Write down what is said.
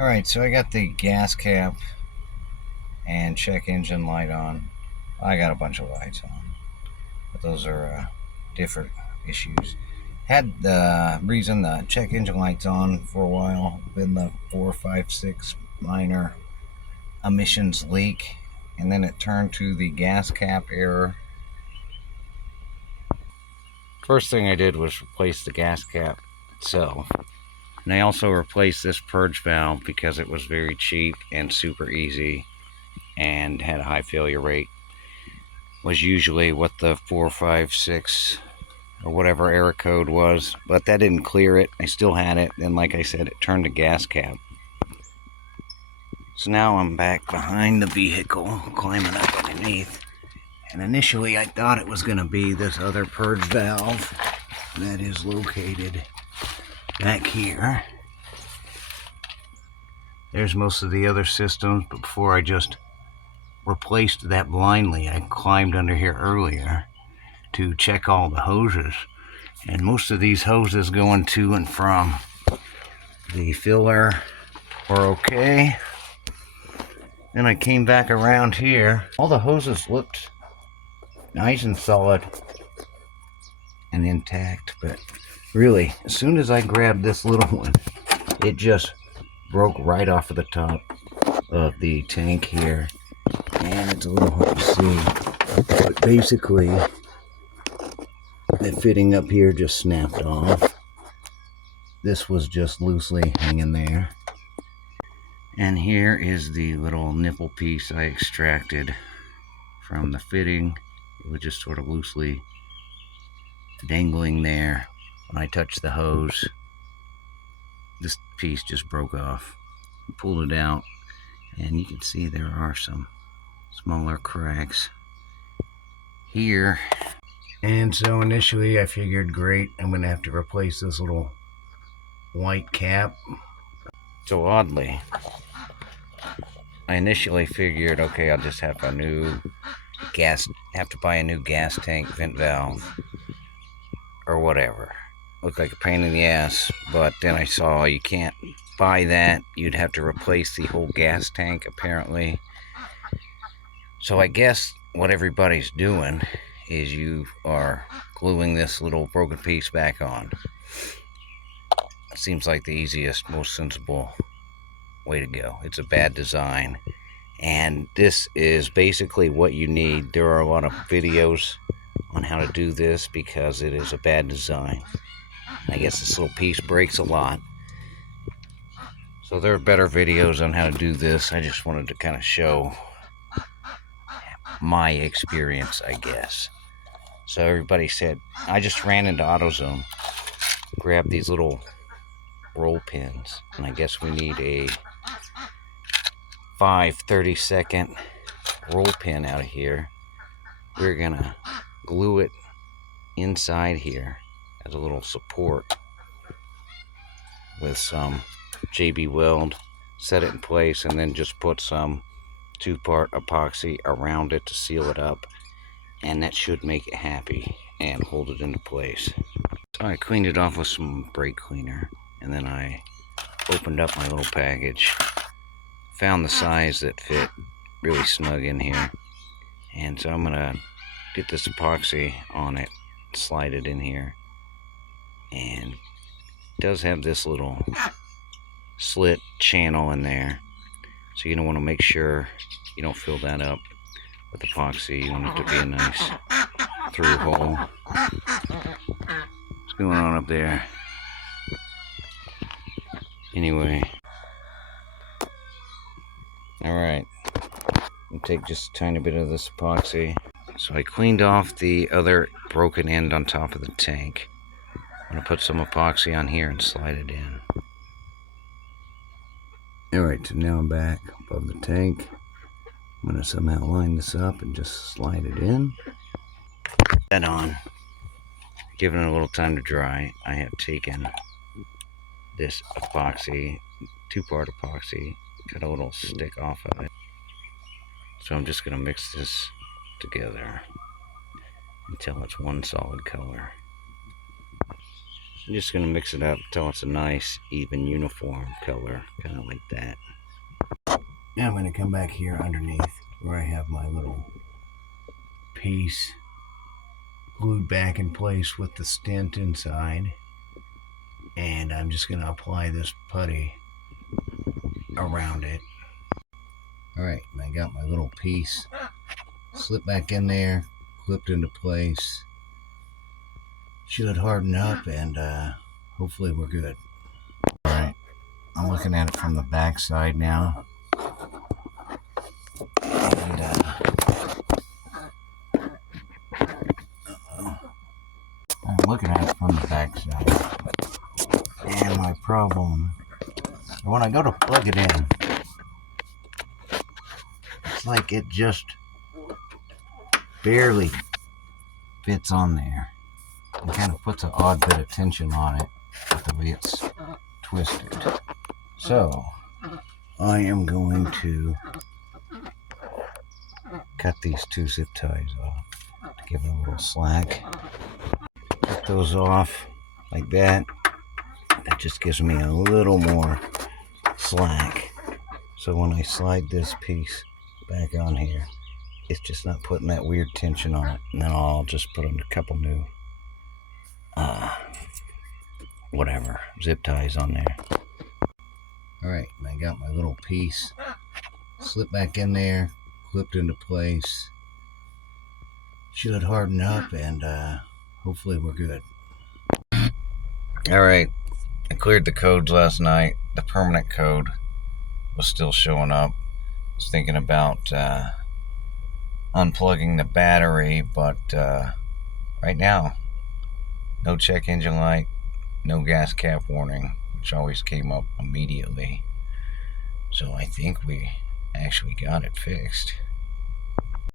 Alright, so I got the gas cap and check engine light on. I got a bunch of lights on, but those are different issues. Had the reason the check engine light's on for a while, been the 456 minor emissions leak, and then it turned to the gas cap error. First thing I did was replace the gas cap itself. And I also replaced this purge valve because it was very cheap and super easy and had a high failure rate. Was usually what the 456 or whatever error code was, but that didn't clear it. I still had it, and like I said, it turned to gas cap. So now I'm back behind the vehicle, climbing up underneath, and initially I thought it was going to be this other purge valve that is located back here. There's most of the other systems, but before I just replaced that blindly, I climbed under here earlier to check all the hoses, and most of these hoses going to and from the filler were okay. Then I came back around here. All the hoses looked nice and solid and intact, but really, as soon as I grabbed this little one, it just broke right off of the top of the tank here, and it's a little hard to see, but basically the fitting up here just snapped off. This was just loosely hanging there, and here is the little nipple piece I extracted from the fitting. It was just sort of loosely dangling there. When I touched the hose, this piece just broke off. I pulled it out, and you can see there are some smaller cracks here. And so initially I figured, great, I'm going to have to replace this little white cap. So oddly, I initially figured, okay, I'll just have a new have to buy a new gas tank vent valve or whatever. Looked like a pain in the ass, but then I saw you can't buy that. You'd have to replace the whole gas tank apparently. So I guess what everybody's doing is you are gluing this little broken piece back on. It seems like the easiest, most sensible way to go. It's a bad design, and this is basically what you need. There are a lot of videos on how to do this because it is a bad design. I guess this little piece breaks a lot, so there are better videos on how to do this. I just wanted to kind of show my experience, I guess. So everybody said, I just ran into AutoZone, grabbed these little roll pins, and I guess we need a 30-second roll pin out of here. We're gonna glue it inside here as a little support with some JB Weld, set it in place, and then just put some 2-part epoxy around it to seal it up, and that should make it happy and hold it into place. So I cleaned it off with some brake cleaner, and then I opened up my little package, found the size that fit really snug in here, and so I'm gonna get this epoxy on it, slide it in here, and it does have this little slit channel in there, so you don't want to make sure you don't fill that up with epoxy. You want it to be a nice through hole. What's going on up there? Anyway, alright, I'll take just a tiny bit of this epoxy. So I cleaned off the other broken end on top of the tank. I'm going to put some epoxy on here and slide it in. Alright, so now I'm back above the tank. I'm going to somehow line this up and just slide it in. Put that on. Giving it a little time to dry. I have taken this epoxy, 2-part epoxy, cut a little stick off of it. So I'm just going to mix this together until it's one solid color. I'm just going to mix it up until it's a nice, even, uniform color, kind of like that. Now I'm going to come back here underneath where I have my little piece glued back in place with the stint inside. And I'm just going to apply this putty around it. Alright, I got my little piece slipped back in there, clipped into place. Should harden up, and hopefully we're good. Alright, I'm looking at it from the back side now. And I'm looking at it from the back side. And my problem, when I go to plug it in, it's like it just barely fits on there. It kind of puts an odd bit of tension on it with the way it's twisted. So I am going to cut these two zip ties off to give it a little slack. Cut those off like that. That just gives me a little more slack. So when I slide this piece back on here, it's just not putting that weird tension on it. And then I'll just put a couple new whatever zip ties on there. Alright, I got my little piece slipped back in there, clipped into place. Should harden up, and hopefully we're good. Alright, I cleared the codes last night. The permanent code was still showing up. I was thinking about unplugging the battery, but right now, no check engine light, no gas cap warning, which always came up immediately. So I think we actually got it fixed.